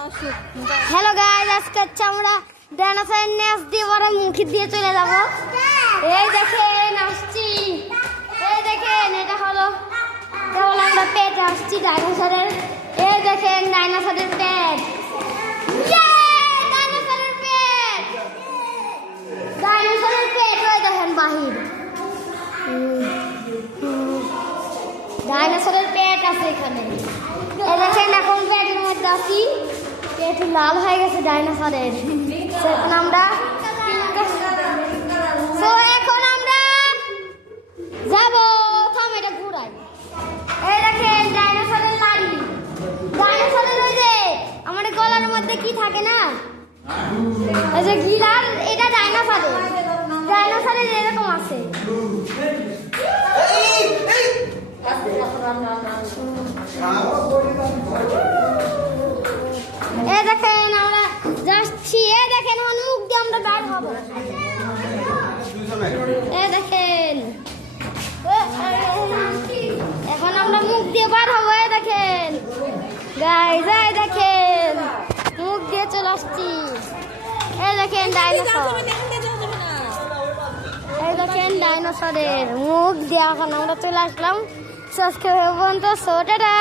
Hello guys, আজকে হচ্ছে আমরা ডাইনোসরের নেস দিয়ে বড় মুখি দিয়ে চলে যাব। এই দেখেন আসছি, এই দেখেন এটা হলো কেবল আমরা পেটে আসছি ডাইনোসরের। এই দেখেন ডাইনোসরের পেট, ডাইনোসরের পেট, ডাইনোসরের পেট। ওই দেখেন বাহির ডাইনোসরের পেট আছে এখানে। এই দেখেন এখন পেটের মধ্যে আছি, পেট লাল হয়ে গেছে ডাইনোসরের। এখন আমরা যাবো, থাম এটা ঘুরাই। এই দেখেন ডাইনোসরের লাড়ি, ডাইনোসরের ওই যে আমাদের গলার মধ্যে কি থাকে না, এই যে গিলার, এটা ডাইনোসরের। ডাইনোসরের এরকম আছে। এই দেখেন আমরা যাচ্ছি, এই দেখেন এখন মুখ দিয়ে আমরা বের হব। এই দেখেন এখন আমরা মুখ দিয়ে বার হবো। এই দেখেন গাইস, এই দেখেন মুখ দিয়ে চলে আসছি। এই দেখেন ডাইনোসর, এই দেখেন ডাইনোসরের মুখ দিয়ে এখন আমরা চলে আসলাম। সাবস্ক্রাইব পর্যন্ত, টাটা।